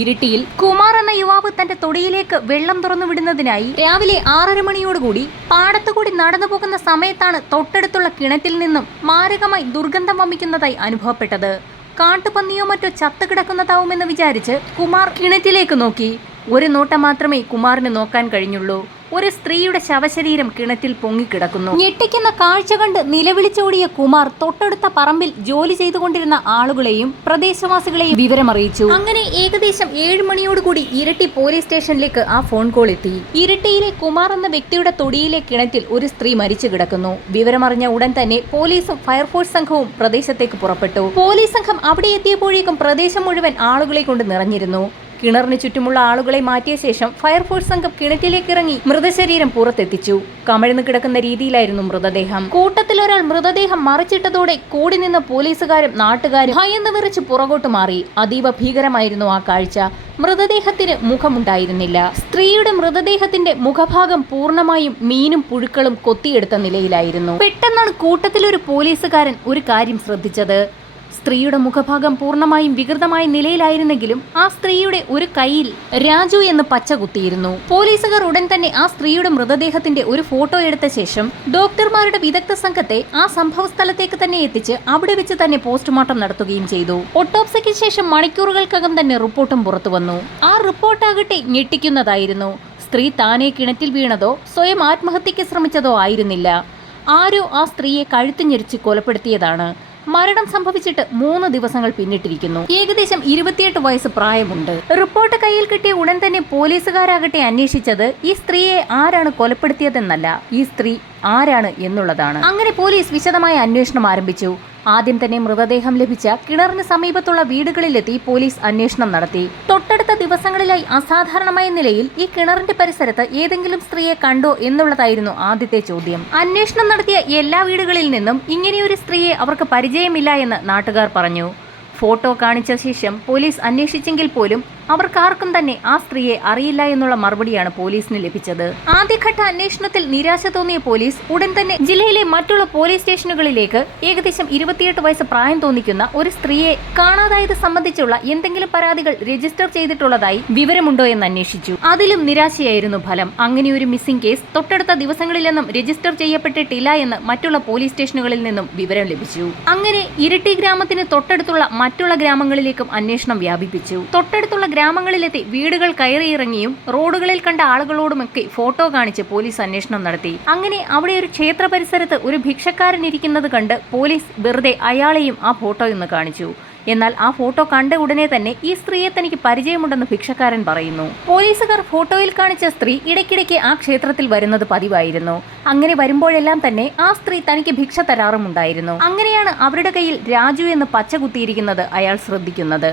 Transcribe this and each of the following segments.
ഇരിട്ടിയിൽ കുമാർ എന്ന യുവാവ് തന്റെ തൊടിയിലേക്ക് വെള്ളം തുറന്നു വിടുന്നതിനായി രാവിലെ 6:30 മണിയോടുകൂടി പാടത്തുകൂടി നടന്നു പോകുന്ന സമയത്താണ് തൊട്ടടുത്തുള്ള കിണറ്റിൽ നിന്നും മാരകമായി ദുർഗന്ധം വമിക്കുന്നതായി അനുഭവപ്പെട്ടത്. കാട്ടുപന്നിയോ മറ്റോ ചത്തുകിടക്കുന്നതാവുമെന്ന് വിചാരിച്ച് കുമാർ കിണറ്റിലേക്ക് നോക്കി. ഒരു നോട്ടം മാത്രമേ കുമാറിന് നോക്കാൻ കഴിഞ്ഞുള്ളൂ. ഒരു സ്ത്രീയുടെ ശവശരീരം കിണറ്റിൽ പൊങ്ങിക്കിടക്കുന്നു. ഞെട്ടിക്കുന്ന കാഴ്ച കണ്ട് നിലവിളിച്ചോടിയ കുമാർ തൊട്ടടുത്ത പറമ്പിൽ ജോലി ചെയ്തുകൊണ്ടിരുന്ന ആളുകളെയും പ്രദേശവാസികളെയും വിവരമറിയിച്ചു. അങ്ങനെ ഏകദേശം 7 മണിയോടുകൂടി ഇരിട്ടി പോലീസ് സ്റ്റേഷനിലേക്ക് ആ ഫോൺ കോൾ എത്തി. ഇരിട്ടിയിലെ കുമാർ എന്ന വ്യക്തിയുടെ തൊടിയിലെ കിണറ്റിൽ ഒരു സ്ത്രീ മരിച്ചു കിടക്കുന്നു. വിവരമറിഞ്ഞ ഉടൻ തന്നെ പോലീസും ഫയർഫോഴ്സ് സംഘവും പ്രദേശത്തേക്ക് പുറപ്പെട്ടു. പോലീസ് സംഘം അവിടെ എത്തിയപ്പോഴേക്കും പ്രദേശം മുഴുവൻ ആളുകളെ കൊണ്ട് നിറഞ്ഞിരുന്നു. കിണറിന് ചുറ്റുമുള്ള ആളുകളെ മാറ്റിയ ശേഷം ഫയർഫോഴ്സ് സംഘം കിണറ്റിലേക്ക് ഇറങ്ങി മൃതശരീരം പുറത്തെത്തിച്ചു. കമിഴ്ന്നു കിടക്കുന്ന രീതിയിലായിരുന്നു മൃതദേഹം. കൂട്ടത്തിൽ ഒരാൾ മൃതദേഹം മറിച്ചിട്ടതോടെ കൂടി നിന്ന പോലീസുകാരും നാട്ടുകാരും ഭയന്ന് വിറച്ച് പുറകോട്ട് മാറി. അതീവ ഭീകരമായിരുന്നു ആ കാഴ്ച. മൃതദേഹത്തിന് മുഖമുണ്ടായിരുന്നില്ല. സ്ത്രീയുടെ മൃതദേഹത്തിന്റെ മുഖഭാഗം പൂർണ്ണമായും മീനും പുഴുക്കളും കൊത്തിയെടുത്ത നിലയിലായിരുന്നു. പെട്ടെന്നാണ് കൂട്ടത്തിലൊരു പോലീസുകാരൻ ഒരു കാര്യം ശ്രദ്ധിച്ചത്. സ്ത്രീയുടെ മുഖഭാഗം പൂർണ്ണമായും വികൃതമായ നിലയിലായിരുന്നെങ്കിലും ആ സ്ത്രീയുടെ ഒരു കൈയിൽ രാജു എന്ന് പച്ച കുത്തിയിരുന്നു. പോലീസുകാർ ഉടൻ തന്നെ ആ സ്ത്രീയുടെ മൃതദേഹത്തിന്റെ ഒരു ഫോട്ടോ എടുത്ത ശേഷം ഡോക്ടർമാരുടെ വിദഗ്ധ സംഘത്തെ ആ സംഭവ സ്ഥലത്തേക്ക് തന്നെ എത്തിച്ച് അവിടെ വെച്ച് തന്നെ പോസ്റ്റ്മോർട്ടം നടത്തുകയും ചെയ്തു. ഓട്ടോപ്സിക്ക് ശേഷം മണിക്കൂറുകൾക്കകം തന്നെ റിപ്പോർട്ടും പുറത്തു വന്നു. ആ റിപ്പോർട്ടാകട്ടെ ഞെട്ടിക്കുന്നതായിരുന്നു. സ്ത്രീ താനെ കിണറ്റിൽ വീണതോ സ്വയം ആത്മഹത്യക്ക് ശ്രമിച്ചതോ ആയിരുന്നില്ല. ആരോ ആ സ്ത്രീയെ കഴുത്ത് ഞെരിച്ച് കൊലപ്പെടുത്തിയതാണ്. മരണം സംഭവിച്ചിട്ട് 3 ദിവസങ്ങൾ പിന്നിട്ടിരിക്കുന്നു. ഏകദേശം 28 വയസ്സ് പ്രായമുണ്ട്. റിപ്പോർട്ട് കയ്യിൽ കിട്ടിയ ഉടൻ തന്നെ പോലീസുകാരാകട്ടെ അന്വേഷിച്ചത് ഈ സ്ത്രീയെ ആരാണ് കൊലപ്പെടുത്തിയതെന്നല്ല, ഈ സ്ത്രീ ആരാണ് എന്നുള്ളതാണ്. അങ്ങനെ പോലീസ് വിശദമായ അന്വേഷണം ആരംഭിച്ചു. ആദ്യം തന്നെ മൃതദേഹം ലഭിച്ച കിണറിന് സമീപത്തുള്ള വീടുകളിലെത്തി പോലീസ് അന്വേഷണം നടത്തി. തൊട്ടടുത്ത ദിവസങ്ങളിലായി അസാധാരണമായ നിലയിൽ ഈ കിണറിന്റെ പരിസരത്ത് ഏതെങ്കിലും സ്ത്രീയെ കണ്ടോ എന്നുള്ളതായിരുന്നു ആദ്യത്തെ ചോദ്യം. അന്വേഷണം നടത്തിയ എല്ലാ വീടുകളിൽ നിന്നും ഇങ്ങനെയൊരു സ്ത്രീയെ അവർക്ക് പരിചയമില്ല എന്ന് നാട്ടുകാർ പറഞ്ഞു. ഫോട്ടോ കാണിച്ച ശേഷം പോലീസ് അന്വേഷിച്ചെങ്കിൽ പോലും അവർക്കാർക്കും തന്നെ ആ സ്ത്രീയെ അറിയില്ല എന്നുള്ള മറുപടിയാണ് പോലീസിന് ലഭിച്ചത്. ആദ്യഘട്ട അന്വേഷണത്തിൽ നിരാശ തോന്നിയ പോലീസ് ഉടൻ തന്നെ ജില്ലയിലെ മറ്റുള്ള പോലീസ് സ്റ്റേഷനുകളിലേക്ക് ഏകദേശം 28 വയസ്സ് പ്രായം തോന്നിക്കുന്ന ഒരു സ്ത്രീയെ കാണാതായത് സംബന്ധിച്ചുള്ള എന്തെങ്കിലും പരാതികൾ രജിസ്റ്റർ ചെയ്തിട്ടുള്ളതായി വിവരമുണ്ടോ എന്ന് അന്വേഷിച്ചു. അതിലും നിരാശയായിരുന്നു ഫലം. അങ്ങനെ ഒരു മിസ്സിംഗ് കേസ് തൊട്ടടുത്ത ദിവസങ്ങളിലൊന്നും രജിസ്റ്റർ ചെയ്യപ്പെട്ടിട്ടില്ല എന്ന് മറ്റുള്ള പോലീസ് സ്റ്റേഷനുകളിൽ നിന്നും വിവരം ലഭിച്ചു. അങ്ങനെ ഇരിട്ടി ഗ്രാമത്തിന് തൊട്ടടുത്തുള്ള മറ്റുള്ള ഗ്രാമങ്ങളിലേക്കും അന്വേഷണം വ്യാപിപ്പിച്ചു. തൊട്ടടുത്തുള്ള ഗ്രാമങ്ങളിലെത്തി വീടുകൾ കയറിയിറങ്ങിയും റോഡുകളിൽ കണ്ട ആളുകളോടുമൊക്കെ ഫോട്ടോ കാണിച്ച് പോലീസ് അന്വേഷണം നടത്തി. അങ്ങനെ അവിടെ ഒരു ക്ഷേത്ര പരിസരത്ത് ഒരു ഭിക്ഷക്കാരൻ ഇരിക്കുന്നത് കണ്ട് പോലീസ് വെറുതെ അയാളെയും ആ ഫോട്ടോ ഒന്ന് കാണിച്ചു. എന്നാൽ ആ ഫോട്ടോ കണ്ട ഉടനെ തന്നെ ഈ സ്ത്രീയെ തനിക്ക് പരിചയമുണ്ടെന്ന് ഭിക്ഷക്കാരൻ പറയുന്നു. പോലീസുകാർ ഫോട്ടോയിൽ കാണിച്ച സ്ത്രീ ഇടയ്ക്കിടയ്ക്ക് ആ ക്ഷേത്രത്തിൽ വരുന്നത് പതിവായിരുന്നു. അങ്ങനെ വരുമ്പോഴെല്ലാം തന്നെ ആ സ്ത്രീ തനിക്ക് ഭിക്ഷ തരാറുമുണ്ടായിരുന്നു. അങ്ങനെയാണ് അവരുടെ കയ്യിൽ രാജു എന്ന് പച്ച കുത്തിയിരിക്കുന്നത് അയാൾ ശ്രദ്ധിക്കുന്നത്.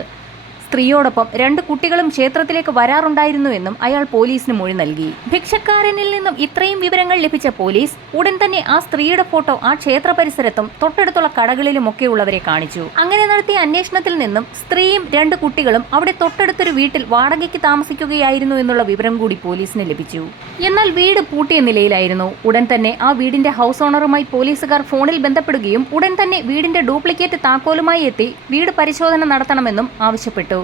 സ്ത്രീയോടൊപ്പം 2 കുട്ടികളും ക്ഷേത്രത്തിലേക്ക് വരാറുണ്ടായിരുന്നുവെന്നും അയാൾ പോലീസിന് മൊഴി നൽകി. ഭിക്ഷക്കാരനിൽ നിന്നും ഇത്രയും വിവരങ്ങൾ ലഭിച്ച പോലീസ് ഉടൻ തന്നെ ആ സ്ത്രീയുടെ ഫോട്ടോ ആ ക്ഷേത്ര പരിസരത്തും തൊട്ടടുത്തുള്ള കടകളിലുമൊക്കെ ഉള്ളവരെ കാണിച്ചു. അങ്ങനെ നടത്തിയ അന്വേഷണത്തിൽ നിന്നും സ്ത്രീയും 2 കുട്ടികളും അവിടെ തൊട്ടടുത്തൊരു വീട്ടിൽ വാടകയ്ക്ക് താമസിക്കുകയായിരുന്നു എന്നുള്ള വിവരം കൂടി പോലീസിന് ലഭിച്ചു. എന്നാൽ വീട് പൂട്ടിയ നിലയിലായിരുന്നു. ഉടൻ തന്നെ ആ വീടിന്റെ ഹൗസ് ഓണറുമായി പോലീസുകാർ ഫോണിൽ ബന്ധപ്പെടുകയും ഉടൻ തന്നെ വീടിന്റെ ഡ്യൂപ്ലിക്കേറ്റ് താക്കോലുമായി എത്തി വീട് പരിശോധന നടത്തണമെന്നും ആവശ്യപ്പെട്ടു.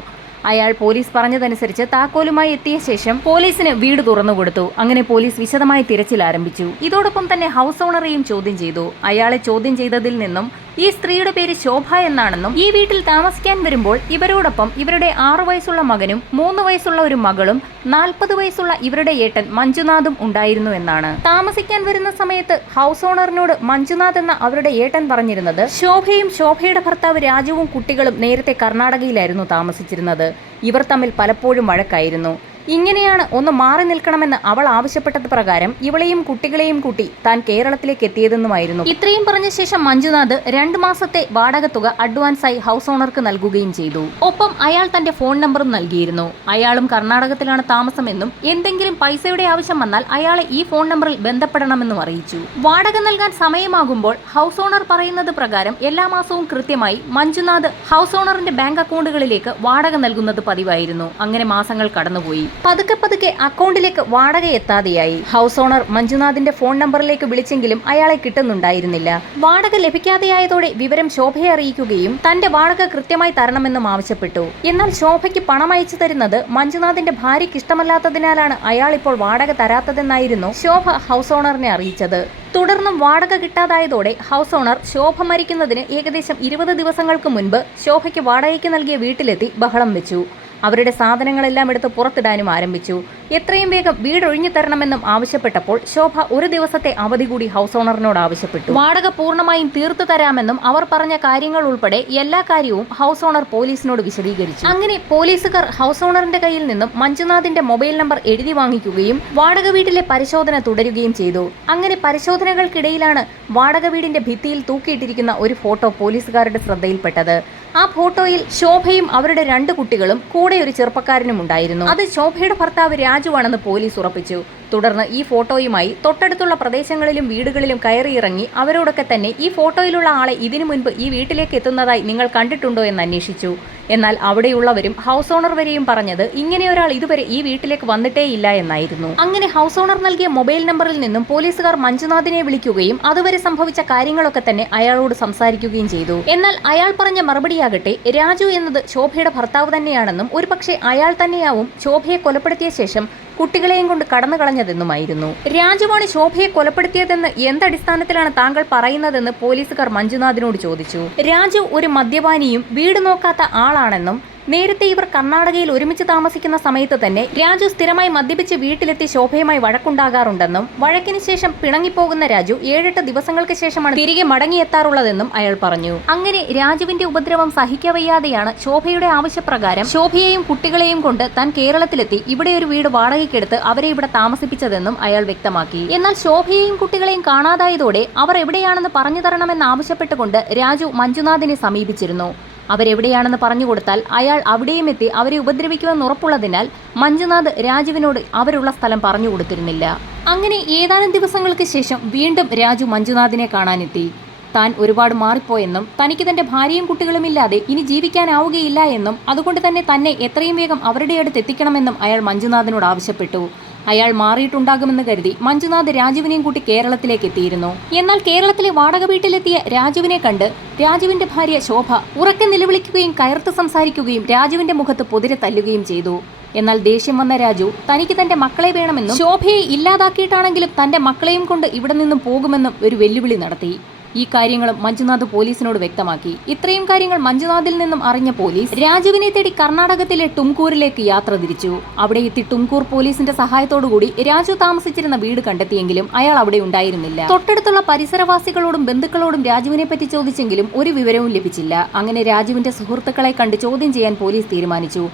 അയാൾ പോലീസ് പറഞ്ഞതനുസരിച്ച് താക്കോലുമായി എത്തിയ ശേഷം പോലീസിന് വീട് തുറന്നുകൊടുത്തു. അങ്ങനെ പോലീസ് വിശദമായ തിരച്ചിൽ ആരംഭിച്ചു. ഇതോടൊപ്പം തന്നെ ഹൗസ് ഓണറെയും ചോദ്യം ചെയ്തു. അയാളെ ചോദ്യം ചെയ്തതിൽ നിന്നും ഈ സ്ത്രീയുടെ പേര് ശോഭ എന്നാണെന്നും ഈ വീട്ടിൽ താമസിക്കാൻ വരുമ്പോൾ ഇവരോടൊപ്പം ഇവരുടെ 6 വയസ്സുള്ള മകനും 3 വയസ്സുള്ള ഒരു മകളും 40 വയസ്സുള്ള ഇവരുടെ ഏട്ടൻ മഞ്ജുനാഥും ഉണ്ടായിരുന്നു എന്നാണ്. താമസിക്കാൻ വരുന്ന സമയത്ത് ഹൗസ് ഓണറിനോട് മഞ്ജുനാഥ് എന്ന അവരുടെ ഏട്ടൻ പറഞ്ഞിരുന്നത് ശോഭയും ശോഭയുടെ ഭർത്താവ് രാജുവും കുട്ടികളും നേരത്തെ കർണാടകയിലായിരുന്നു താമസിച്ചിരുന്നത്. ഇവർ തമ്മിൽ പലപ്പോഴും വഴക്കായിരുന്നു. ഇങ്ങനെയാണ് ഒന്ന് മാറി നിൽക്കണമെന്ന് അവൾ ആവശ്യപ്പെട്ടത് പ്രകാരം ഇവളെയും കുട്ടികളെയും കൂട്ടി താൻ കേരളത്തിലേക്ക് എത്തിയതെന്നുമായിരുന്നു. ഇത്രയും പറഞ്ഞ ശേഷം മഞ്ജുനാഥ് 2 മാസത്തെ വാടക തുക അഡ്വാൻസായി ഹൗസ് ഓണർക്ക് നൽകുകയും ചെയ്തു. ഒപ്പം അയാൾ തന്റെ ഫോൺ നമ്പറും നൽകിയിരുന്നു. അയാളും കർണാടകത്തിലാണ് താമസമെന്നും എന്തെങ്കിലും പൈസയുടെ ആവശ്യം വന്നാൽ അയാളെ ഈ ഫോൺ നമ്പറിൽ ബന്ധപ്പെടണമെന്നും അറിയിച്ചു. വാടക നൽകാൻ സമയമാകുമ്പോൾ ഹൗസ് ഓണർ പറയുന്നത് പ്രകാരം എല്ലാ മാസവും കൃത്യമായി മഞ്ജുനാഥ് ഹൗസ് ഓണറിന്റെ ബാങ്ക് അക്കൗണ്ടുകളിലേക്ക് വാടക നൽകുന്നത് പതിവായിരുന്നു. അങ്ങനെ മാസങ്ങൾ കടന്നുപോയി. പതുക്കെ അക്കൗണ്ടിലേക്ക് വാടക എത്താതെയായി. ഹൗസ് ഓണർ മഞ്ജുനാഥിന്റെ ഫോൺ നമ്പറിലേക്ക് വിളിച്ചെങ്കിലും അയാളെ കിട്ടുന്നുണ്ടായിരുന്നില്ല. വാടക ലഭിക്കാതെയായതോടെ വിവരം ശോഭയെ അറിയിക്കുകയും തന്റെ വാടക കൃത്യമായി തരണമെന്നും ആവശ്യപ്പെട്ടു. എന്നാൽ ശോഭയ്ക്ക് പണം അയച്ചു തരുന്നത് മഞ്ജുനാഥിന്റെ ഭാര്യയ്ക്ക് ഇഷ്ടമല്ലാത്തതിനാലാണ് അയാൾ ഇപ്പോൾ വാടക തരാത്തതെന്നായിരുന്നു ശോഭ ഹൗസ് ഓണറിനെ അറിയിച്ചത്. തുടർന്നും വാടക കിട്ടാതായതോടെ ഹൗസ് ഓണർ ശോഭ മരിക്കുന്നതിന് ഏകദേശം 20 ദിവസങ്ങൾക്ക് മുൻപ് ശോഭയ്ക്ക് വാടകയ്ക്ക് നൽകിയ വീട്ടിലെത്തി ബഹളം വെച്ചു. അവരുടെ സാധനങ്ങളെല്ലാം എടുത്ത് പുറത്തിടാനും ആരംഭിച്ചു. എത്രയും വേഗം വീടൊഴിഞ്ഞു തരണമെന്നും ആവശ്യപ്പെട്ടപ്പോൾ ശോഭ ഒരു ദിവസത്തെ അവധി കൂടി ഹൗസ് ഓണറിനോട് ആവശ്യപ്പെട്ടു. വാടക പൂർണ്ണമായും തീർത്തു തരാമെന്നും അവർ പറഞ്ഞ കാര്യങ്ങൾ ഉൾപ്പെടെ എല്ലാ കാര്യവും ഹൗസ് ഓണർ പോലീസിനോട് വിശദീകരിച്ചു. അങ്ങനെ പോലീസുകാർ ഹൗസ് ഓണറിന്റെ കയ്യിൽ നിന്നും മഞ്ജുനാഥിന്റെ മൊബൈൽ നമ്പർ എഴുതി വാങ്ങിക്കുകയും വാടക വീട്ടിലെ പരിശോധന തുടരുകയും ചെയ്തു. അങ്ങനെ പരിശോധനകൾക്കിടയിലാണ് വാടക വീടിന്റെ ഭിത്തിയിൽ തൂക്കിയിട്ടിരിക്കുന്ന ഒരു ഫോട്ടോ പോലീസുകാരുടെ ശ്രദ്ധയിൽപ്പെട്ടത്. ആ ഫോട്ടോയിൽ ശോഭയും അവരുടെ 2 കുട്ടികളും കൂടെ ഒരു ചെറുപ്പക്കാരനും ഉണ്ടായിരുന്നു. അത് ശോഭയുടെ ഭർത്താവ് രാജുവാണെന്ന് പോലീസ് ഉറപ്പിച്ചു. തുടർന്ന് ഈ ഫോട്ടോയുമായി തൊട്ടടുത്തുള്ള പ്രദേശങ്ങളിലും വീടുകളിലും കയറിയിറങ്ങി അവരോടൊക്കെ തന്നെ ഈ ഫോട്ടോയിലുള്ള ആളെ ഇതിനു മുൻപ് ഈ വീട്ടിലേക്ക് എത്തുന്നതായി നിങ്ങൾ കണ്ടിട്ടുണ്ടോ എന്ന് അന്വേഷിച്ചു. എന്നാൽ അവിടെയുള്ളവരും ഹൗസ് ഓണർ വരെയും പറഞ്ഞത് ഇങ്ങനെ ഒരാൾ ഇതുവരെ ഈ വീട്ടിലേക്ക് വന്നിട്ടേയില്ല എന്നായിരുന്നു. അങ്ങനെ ഹൗസ് ഓണർ നൽകിയ മൊബൈൽ നമ്പറിൽ നിന്നും പോലീസുകാർ മഞ്ജുനാഥിനെ വിളിക്കുകയും അതുവരെ സംഭവിച്ച കാര്യങ്ങളൊക്കെ തന്നെ അയാളോട് സംസാരിക്കുകയും ചെയ്തു. എന്നാൽ അയാൾ പറഞ്ഞ മറുപടിയാകട്ടെ രാജു എന്നത് ശോഭയുടെ ഭർത്താവ് തന്നെയാണെന്നും ഒരുപക്ഷെ അയാൾ തന്നെയാവും ശോഭയെ കൊലപ്പെടുത്തിയ ശേഷം കുട്ടികളെയും കൊണ്ട് കടന്നു കളഞ്ഞതെന്നുമായിരുന്നു. രാജുവാണ് ശോഭയെ കൊലപ്പെടുത്തിയതെന്ന് എന്തടിസ്ഥാനത്തിലാണ് താങ്കൾ പറയുന്നതെന്ന് പോലീസുകാർ മഞ്ജുനാഥിനോട് ചോദിച്ചു. രാജു ഒരു മദ്യപാനിയും വീട് നോക്കാത്ത ആളാണെന്നും നേരത്തെ ഇവർ കർണാടകയിൽ ഒരുമിച്ച് താമസിക്കുന്ന സമയത്ത് തന്നെ രാജു സ്ഥിരമായി മദ്യപിച്ച് വീട്ടിലെത്തി ശോഭയുമായി വഴക്കുണ്ടാകാറുണ്ടെന്നും വഴക്കിന് ശേഷം പിണങ്ങിപ്പോകുന്ന രാജു 7-8 ദിവസങ്ങൾക്ക് ശേഷമാണ് തിരികെ മടങ്ങിയെത്താറുള്ളതെന്നും അയാൾ പറഞ്ഞു. അങ്ങനെ രാജുവിന്റെ ഉപദ്രവം സഹിക്കവയ്യാതെയാണ് ശോഭയുടെ ആവശ്യപ്രകാരം ശോഭയെയും കുട്ടികളെയും കൊണ്ട് താൻ കേരളത്തിലെത്തി ഇവിടെ ഒരു വീട് വാടകയ്ക്കെടുത്ത് അവരെ ഇവിടെ താമസിപ്പിച്ചതെന്നും അയാൾ വ്യക്തമാക്കി. എന്നാൽ ശോഭയെയും കുട്ടികളെയും കാണാതായതോടെ അവർ എവിടെയാണെന്ന് പറഞ്ഞു തരണമെന്ന് ആവശ്യപ്പെട്ടുകൊണ്ട് രാജു മഞ്ജുനാഥിനെ സമീപിച്ചിരുന്നു. അവരെവിടെയാണെന്ന് പറഞ്ഞുകൊടുത്താൽ അയാൾ അവിടെയും എത്തി അവരെ ഉപദ്രവിക്കുമെന്ന് ഉറപ്പുള്ളതിനാൽ മഞ്ജുനാഥ് രാജുവിനോട് അവരുള്ള സ്ഥലം പറഞ്ഞു കൊടുത്തിരുന്നില്ല. അങ്ങനെ ഏതാനും ദിവസങ്ങൾക്ക് ശേഷം വീണ്ടും രാജു മഞ്ജുനാഥിനെ കാണാനെത്തി. താൻ ഒരുപാട് മാറിപ്പോയെന്നും തനിക്ക് തന്റെ ഭാര്യയും കുട്ടികളുമില്ലാതെ ഇനി ജീവിക്കാനാവുകയില്ല എന്നും അതുകൊണ്ട് തന്നെ എത്രയും വേഗം അവരുടെ അടുത്ത് എത്തിക്കണമെന്നും അയാൾ മഞ്ജുനാഥിനോട് ആവശ്യപ്പെട്ടു. അയാൾ മാറിയിട്ടുണ്ടാകുമെന്ന് കരുതി മഞ്ജുനാഥ് രാജുവിനെയും കൂട്ടി കേരളത്തിലേക്ക് എത്തിയിരുന്നു. എന്നാൽ കേരളത്തിലെ വാടക വീട്ടിലെത്തിയ രാജുവിനെ കണ്ട് രാജുവിന്റെ ഭാര്യ ശോഭ ഉറക്കെ നിലവിളിക്കുകയും കയർത്ത് സംസാരിക്കുകയും രാജുവിന്റെ മുഖത്ത് പൊതിരെ തല്ലുകയും ചെയ്തു. എന്നാൽ ദേഷ്യം വന്ന രാജു തനിക്ക് തന്റെ മക്കളെ വേണമെന്നും ശോഭയെ ഇല്ലാതാക്കിയിട്ടാണെങ്കിലും തന്റെ മക്കളെയും കൊണ്ട് ഇവിടെ നിന്നും പോകുമെന്നും ഒരു വെല്ലുവിളി നടത്തി. ഈ കാര്യങ്ങളും മഞ്ജുനാഥ് പോലീസിനോട് വ്യക്തമാക്കി. ഇത്രയും കാര്യങ്ങൾ മഞ്ജുനാഥിൽ നിന്നും അറിഞ്ഞ പോലീസ് രാജുവിനെ തേടി കർണാടകത്തിലെ ടുംകൂറിലേക്ക് യാത്ര തിരിച്ചു. അവിടെ എത്തി ടുംകൂർ പോലീസിന്റെ സഹായത്തോടുകൂടി രാജു താമസിച്ചിരുന്ന വീട് കണ്ടെത്തിയെങ്കിലും അയാൾ അവിടെ ഉണ്ടായിരുന്നില്ല. തൊട്ടടുത്തുള്ള പരിസരവാസികളോടും ബന്ധുക്കളോടും രാജുവിനെ പറ്റി ചോദിച്ചെങ്കിലും ഒരു വിവരവും ലഭിച്ചില്ല. അങ്ങനെ രാജുവിന്റെ സുഹൃത്തുക്കളെ കണ്ട് ചോദ്യം ചെയ്യാൻ പോലീസ് തീരുമാനിച്ചു.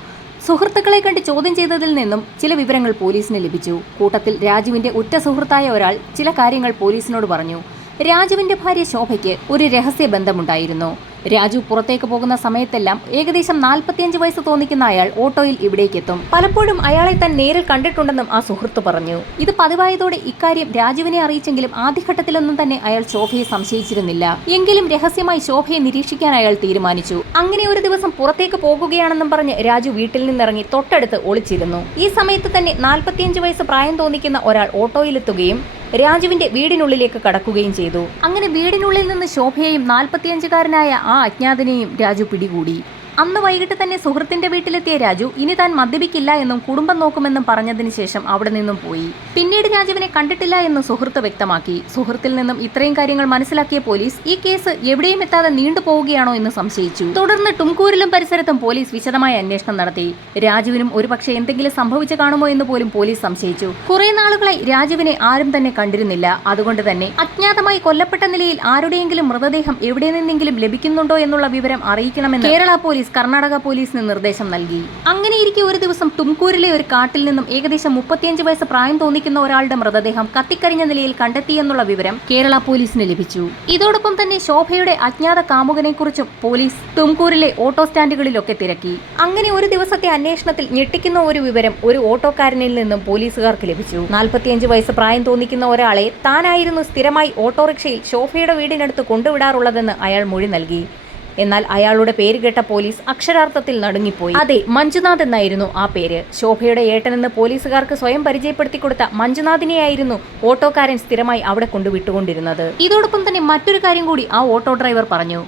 സുഹൃത്തുക്കളെ കണ്ട് ചോദ്യം ചെയ്തതിൽ നിന്നും ചില വിവരങ്ങൾ പോലീസിന് ലഭിച്ചു. കൂട്ടത്തിൽ രാജുവിന്റെ ഉറ്റ സുഹൃത്തായ ഒരാൾ ചില കാര്യങ്ങൾ പോലീസിനോട് പറഞ്ഞു. രാജുവിന്റെ ഭാര്യ ശോഭയ്ക്ക് ഒരു രഹസ്യ ബന്ധമുണ്ടായിരുന്നു. രാജു പുറത്തേക്ക് പോകുന്ന സമയത്തെല്ലാം ഏകദേശം 45 വയസ്സ് തോന്നിക്കുന്ന അയാൾ ഓട്ടോയിൽ ഇവിടേക്ക് എത്തും. പലപ്പോഴും അയാളെ താൻ നേരിൽ കണ്ടിട്ടുണ്ടെന്നും ആ സുഹൃത്ത് പറഞ്ഞു. ഇത് പതിവായതോടെ ഇക്കാര്യം രാജുവിനെ അറിയിച്ചെങ്കിലും ആദ്യഘട്ടത്തിലൊന്നും തന്നെ അയാൾ ശോഭയെ സംശയിച്ചിരുന്നില്ല. എങ്കിലും രഹസ്യമായി ശോഭയെ നിരീക്ഷിക്കാൻ അയാൾ തീരുമാനിച്ചു. അങ്ങനെ ഒരു ദിവസം പുറത്തേക്ക് പോകുകയാണെന്നും പറഞ്ഞ് രാജു വീട്ടിൽ നിന്നിറങ്ങി തൊട്ടടുത്ത് ഒളിച്ചിരുന്നു. ഈ സമയത്ത് തന്നെ 45 വയസ്സ് പ്രായം തോന്നിക്കുന്ന ഒരാൾ ഓട്ടോയിലെത്തുകയും രാജുവിന്റെ വീടിനുള്ളിലേക്ക് കടക്കുകയും ചെയ്തു. അങ്ങനെ വീടിനുള്ളിൽ നിന്ന് ശോഭയെയും 45-കാരനായ ആ അജ്ഞാതനെയും രാജു പിടികൂടി. അന്ന് വൈകിട്ട് തന്നെ സുഹൃത്തിന്റെ വീട്ടിലെത്തിയ രാജു ഇനി താൻ മദ്യപിക്കില്ല എന്നും കുടുംബം നോക്കുമെന്നും പറഞ്ഞതിന് ശേഷം അവിടെ നിന്നും പോയി. പിന്നീട് രാജുവിനെ കണ്ടിട്ടില്ല എന്ന് സുഹൃത്ത് വ്യക്തമാക്കി. സുഹൃത്തിൽ നിന്നും ഇത്രയും കാര്യങ്ങൾ മനസ്സിലാക്കിയ പോലീസ് ഈ കേസ് എവിടെയും എത്താതെ നീണ്ടുപോവുകയാണോ എന്ന് സംശയിച്ചു. തുടർന്ന് ടുംകൂരിലും പരിസരത്തും പോലീസ് വിശദമായ അന്വേഷണം നടത്തി. രാജുവിനും ഒരുപക്ഷെ എന്തെങ്കിലും സംഭവിച്ചു കാണുമോ എന്ന് പോലും പോലീസ് സംശയിച്ചു. കുറെ നാളുകളായി രാജുവിനെ ആരും തന്നെ കണ്ടിരുന്നില്ല. അതുകൊണ്ട് തന്നെ അജ്ഞാതമായി കൊല്ലപ്പെട്ട നിലയിൽ ആരുടെയെങ്കിലും മൃതദേഹം എവിടെ നിന്നെങ്കിലും ലഭിക്കുന്നുണ്ടോ എന്നുള്ള വിവരം അറിയിക്കണമെന്ന് കേരള പോലീസ് കർണാടക പോലീസിന് നിർദ്ദേശം നൽകി. അങ്ങനെയിരിക്കെ ഒരു ദിവസം തുംകൂരിലെ ഒരു കാട്ടിൽ നിന്നും ഏകദേശം 35 വയസ്സ് പ്രായം തോന്നിക്കുന്ന ഒരാളുടെ മൃതദേഹം കത്തിക്കരിഞ്ഞ നിലയിൽ കണ്ടെത്തിയെന്നുള്ള വിവരം കേരള പോലീസിന് ലഭിച്ചു. ഇതോടൊപ്പം തന്നെ ശോഭയുടെ അജ്ഞാത കാമുകനെക്കുറിച്ചും പോലീസ് തുംകൂരിലെ ഓട്ടോ സ്റ്റാൻഡുകളിലൊക്കെ തിരക്കി. അങ്ങനെ ഒരു ദിവസത്തെ അന്വേഷണത്തിൽ ഞെട്ടിക്കുന്ന ഒരു വിവരം ഒരു ഓട്ടോക്കാരനിൽ നിന്നും പോലീസുകാർക്ക് ലഭിച്ചു. 45 വയസ്സ് പ്രായം തോന്നിക്കുന്ന ഒരാളെ താനായിരുന്നു സ്ഥിരമായി ഓട്ടോറിക്ഷയിൽ ശോഭയുടെ വീടിനടുത്ത് കൊണ്ടുവിടാറുള്ളതെന്ന് അയാൾ മൊഴി നൽകി. എന്നാൽ അയാളുടെ പേര് കേട്ട പോലീസ് അക്ഷരാർത്ഥത്തിൽ നടുങ്ങിപ്പോയി. അതെ, മഞ്ജുനാഥ് എന്നായിരുന്നു ആ പേര്. ശോഭയുടെ ഏട്ടനെന്ന് പോലീസുകാർക്ക് സ്വയം പരിചയപ്പെടുത്തി കൊടുത്ത മഞ്ജുനാഥിനെയായിരുന്നു ഓട്ടോക്കാരൻ സ്ഥിരമായി അവിടെ കൊണ്ടുവിട്ടുകൊണ്ടിരുന്നത്. ഇതോടൊപ്പം തന്നെ മറ്റൊരു കാര്യം കൂടി ആ ഓട്ടോ ഡ്രൈവർ പറഞ്ഞു.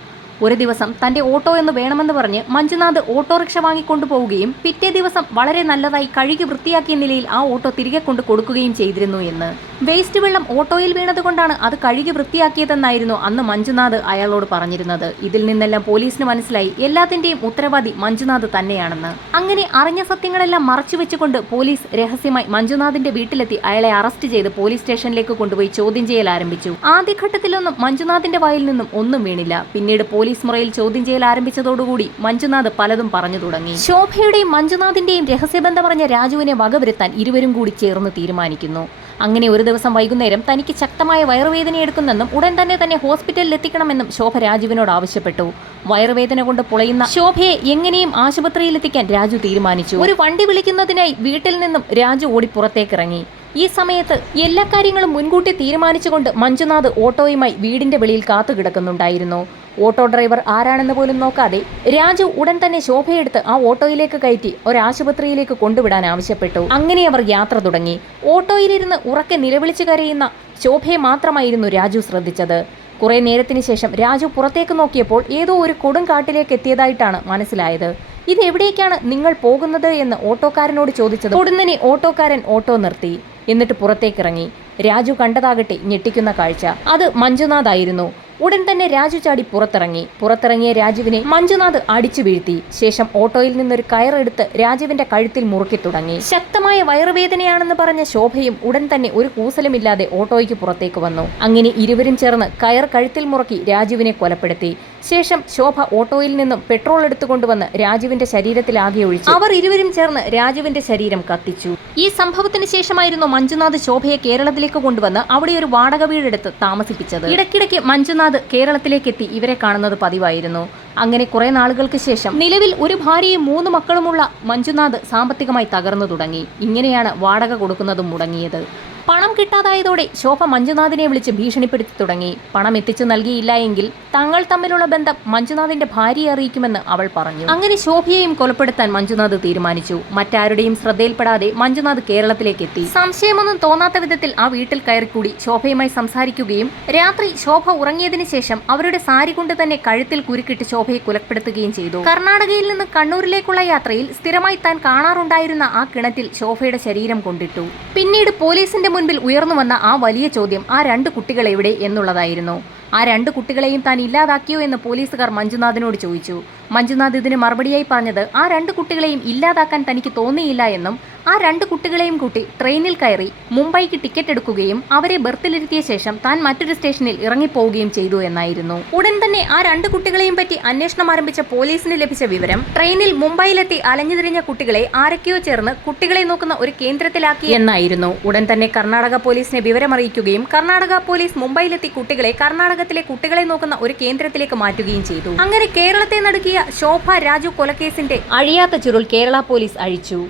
ഒരു ദിവസം തന്റെ ഓട്ടോ എന്ന് വേണമെന്ന് പറഞ്ഞ് മഞ്ജുനാഥ് ഓട്ടോറിക്ഷ വാങ്ങിക്കൊണ്ടുപോവുകയും പിറ്റേ ദിവസം വളരെ നല്ലതായി കഴുകി വൃത്തിയാക്കിയ നിലയിൽ ആ ഓട്ടോ തിരികെ കൊണ്ട് കൊടുക്കുകയും ചെയ്തിരുന്നു എന്ന്. വേസ്റ്റ് വെള്ളം ഓട്ടോയിൽ വീണതുകൊണ്ടാണ് അത് കഴുകി വൃത്തിയാക്കിയതെന്നായിരുന്നു അന്ന് മഞ്ജുനാഥ് അയാളോട് പറഞ്ഞിരുന്നത്. ഇതിൽ നിന്നെല്ലാം പോലീസിന് മനസ്സിലായി എല്ലാത്തിന്റെയും ഉത്തരവാദി മഞ്ജുനാഥ് തന്നെയാണെന്ന്. അങ്ങനെ അറിഞ്ഞ സത്യങ്ങളെല്ലാം മറച്ചുവെച്ചുകൊണ്ട് പോലീസ് രഹസ്യമായി മഞ്ജുനാഥിന്റെ വീട്ടിലെത്തി അയാളെ അറസ്റ്റ് ചെയ്ത് പോലീസ് സ്റ്റേഷനിലേക്ക് കൊണ്ടുപോയി ചോദ്യം ചെയ്യൽ ആരംഭിച്ചു. ആദ്യഘട്ടത്തിലൊന്നും മഞ്ജുനാഥിന്റെ വായിൽ നിന്നും ഒന്നും വീണില്ല. പിന്നീട് പോലീസ് മുറിയിൽ ചോദ്യം ചെയ്യൽ ആരംഭിച്ചതോടുകൂടി മഞ്ജുനാഥ് പലതും പറഞ്ഞു തുടങ്ങി. ശോഭയുടെയും മഞ്ജുനാഥിന്റെയും രഹസ്യബന്ധം പറഞ്ഞ രാജുവിനെ വകവരുത്താൻ ഇരുവരും കൂടി ചേർന്ന് തീരുമാനിക്കുന്നു. അങ്ങനെ ഒരു ദിവസം വൈകുന്നേരം തനിക്ക് ശക്തമായ വയറുവേദന എടുക്കുന്നെന്നും ഉടൻ തന്നെ ഹോസ്പിറ്റലിൽ എത്തിക്കണമെന്നും ശോഭ രാജുവിനോട് ആവശ്യപ്പെട്ടു. വയറുവേദന കൊണ്ട് പുളയുന്ന ശോഭയെ എങ്ങനെയും ആശുപത്രിയിൽ എത്തിക്കാൻ രാജു തീരുമാനിച്ചു. ഒരു വണ്ടി വിളിക്കുന്നതിനായി വീട്ടിൽ നിന്നും രാജു ഓടി പുറത്തേക്കിറങ്ങി. ഈ സമയത്ത് എല്ലാ കാര്യങ്ങളും മുൻകൂട്ടി തീരുമാനിച്ചുകൊണ്ട് മഞ്ജുനാഥ് ഓട്ടോയുമായി വീടിന്റെ വെളിയിൽ കാത്തുകിടക്കുന്നുണ്ടായിരുന്നു. ഓട്ടോ ഡ്രൈവർ ആരാണെന്ന് പോലും നോക്കാതെ രാജു ഉടൻ തന്നെ ശോഭയെടുത്ത് ആ ഓട്ടോയിലേക്ക് കയറ്റി ഒരാശുപത്രിയിലേക്ക് കൊണ്ടുവിടാൻ ആവശ്യപ്പെട്ടു. അങ്ങനെ അവർ യാത്ര തുടങ്ങി. ഓട്ടോയിലിരുന്ന് ഉറക്കെ നിലവിളിച്ചു കരയുന്ന ശോഭയെ മാത്രമായിരുന്നു രാജു ശ്രദ്ധിച്ചത്. കുറെ നേരത്തിന് ശേഷം രാജു പുറത്തേക്ക് നോക്കിയപ്പോൾ ഏതോ ഒരു കൊടുങ്കാട്ടിലേക്ക് എത്തിയതായിട്ടാണ് മനസ്സിലായത്. ഇതെവിടേക്കാണ് നിങ്ങൾ പോകുന്നത് എന്ന് ഓട്ടോക്കാരനോട് ചോദിച്ചത് ഉടനെ ഓട്ടോക്കാരൻ ഓട്ടോ നിർത്തി. എന്നിട്ട് പുറത്തേക്കിറങ്ങി. രാജു കണ്ടതാകട്ടെ ഞെട്ടിക്കുന്ന കാഴ്ച. അത് മഞ്ജുനാഥ് ആയിരുന്നു. ഉടൻ തന്നെ രാജു ചാടി പുറത്തിറങ്ങിയ രാജുവിനെ മഞ്ജുനാഥ് അടിച്ചു വീഴ്ത്തി. ശേഷം ഓട്ടോയിൽ നിന്നൊരു കയറെടുത്ത് രാജുവിന്റെ കഴുത്തിൽ മുറുക്കി തുടങ്ങി. ശക്തമായ വയറുവേദനയാണെന്ന് പറഞ്ഞ ശോഭയും ഉടൻ തന്നെ ഒരു കൂസലുമില്ലാതെ ഓട്ടോയ്ക്ക് പുറത്തേക്ക് വന്നു. അങ്ങനെ ഇരുവരും ചേർന്ന് കയർ കഴുത്തിൽ മുറുക്കി രാജുവിനെ കൊലപ്പെടുത്തി. ശേഷം ശോഭ ഓട്ടോയിൽ നിന്നും പെട്രോൾ എടുത്തുകൊണ്ടുവന്ന് രാജുവിന്റെ ശരീരത്തിലാകെ ഒഴിച്ചു. അവർ ഇരുവരും ചേർന്ന് രാജുവിന്റെ ശരീരം കത്തിച്ചു. ഈ സംഭവത്തിന് ശേഷമായിരുന്നു മഞ്ജുനാഥ് ശോഭയെ കേരളത്തിലേക്ക് കൊണ്ടുവന്ന് അവിടെ ഒരു വാടക വീടെടുത്ത് താമസിപ്പിച്ചത്. ഇടയ്ക്കിടയ്ക്ക് മഞ്ജുനാഥ് കേരളത്തിലേക്ക് എത്തി ഇവരെ കാണുന്നത് പതിവായിരുന്നു. അങ്ങനെ കുറെ നാളുകൾക്ക് ശേഷം നിലവിൽ ഒരു ഭാര്യയും 3 മക്കളുമുള്ള മഞ്ജുനാഥ് സാമ്പത്തികമായി തകർന്നു തുടങ്ങി. ഇങ്ങനെയാണ് വാടക കൊടുക്കുന്നതും മുടങ്ങിയത്. പണം കിട്ടാതായതോടെ ശോഭ മഞ്ജുനാഥിനെ വിളിച്ച് ഭീഷണിപ്പെടുത്തി തുടങ്ങി. പണം എത്തിച്ചു നൽകിയില്ല എങ്കിൽ തങ്ങൾ തമ്മിലുള്ള ബന്ധം മഞ്ജുനാഥിന്റെ ഭാര്യയെ അറിയിക്കുമെന്ന് അവൾ പറഞ്ഞു. അങ്ങനെ ശോഭയെയും കൊലപ്പെടുത്താൻ മഞ്ജുനാഥ് തീരുമാനിച്ചു. മറ്റാരുടെയും ശ്രദ്ധയിൽപ്പെടാതെ മഞ്ജുനാഥ് കേരളത്തിലേക്ക് എത്തി. സംശയമൊന്നും തോന്നാത്ത വിധത്തിൽ ആ വീട്ടിൽ കയറിക്കൂടി ശോഭയുമായി സംസാരിക്കുകയും രാത്രി ശോഭ ഉറങ്ങിയതിനു ശേഷം അവരുടെ സാരി കൊണ്ട് തന്നെ കഴുത്തിൽ കുരുക്കിട്ട് ശോഭയെ കൊലപ്പെടുത്തുകയും ചെയ്തു. കർണാടകയിൽ നിന്ന് കണ്ണൂരിലേക്കുള്ള യാത്രയിൽ സ്ഥിരമായി താൻ കാണാറുണ്ടായിരുന്ന ആ കിണറ്റിൽ ശോഭയുടെ ശരീരം കൊണ്ടിട്ടു. പിന്നീട് പോലീസിന്റെ മുൻപിൽ ഉയർന്നു വന്ന ആ വലിയ ചോദ്യം ആ 2 കുട്ടികൾ എവിടെ എന്നുള്ളതായിരുന്നു. ആ 2 കുട്ടികളെയും താൻ ഇല്ലാതാക്കിയോ എന്ന് പോലീസുകാർ മഞ്ജുനാഥിനോട് ചോദിച്ചു. മഞ്ജുനാഥ് ഇതിന് മറുപടിയായി പറഞ്ഞത് ആ 2 കുട്ടികളെയും ഇല്ലാതാക്കാൻ തനിക്ക് തോന്നിയില്ല എന്നും ആ 2 കുട്ടികളെയും കൂട്ടി ട്രെയിനിൽ കയറി മുംബൈക്ക് ടിക്കറ്റ് എടുക്കുകയും അവരെ ബർത്തിലിരുത്തിയ ശേഷം താൻ മറ്റൊരു സ്റ്റേഷനിൽ ഇറങ്ങിപ്പോവുകയും ചെയ്തു എന്നായിരുന്നു. ഉടൻ തന്നെ ആ 2 കുട്ടികളെയും പറ്റി അന്വേഷണം ആരംഭിച്ച പോലീസിന് ലഭിച്ച വിവരം ട്രെയിനിൽ മുംബൈയിലെത്തി അലഞ്ഞുതിരിഞ്ഞ കുട്ടികളെ ആരൊക്കെയോ ചേർന്ന് കുട്ടികളെ നോക്കുന്ന ഒരു കേന്ദ്രത്തിലാക്കി എന്നായിരുന്നു. ഉടൻ തന്നെ കർണാടക പോലീസിനെ വിവരമറിയിക്കുകയും കർണാടക പോലീസ് മുംബൈയിലെത്തി കുട്ടികളെ കർണാടകത്തിലെ കുട്ടികളെ നോക്കുന്ന ഒരു കേന്ദ്രത്തിലേക്ക് മാറ്റുകയും ചെയ്തു. അങ്ങനെ കേരളത്തെ നടുക്കിയ ശോഭ രാജു കൊലക്കേസിന്റെ അഴിയാത്ത ചുരുൾ കേരള പോലീസ് അഴിച്ചു.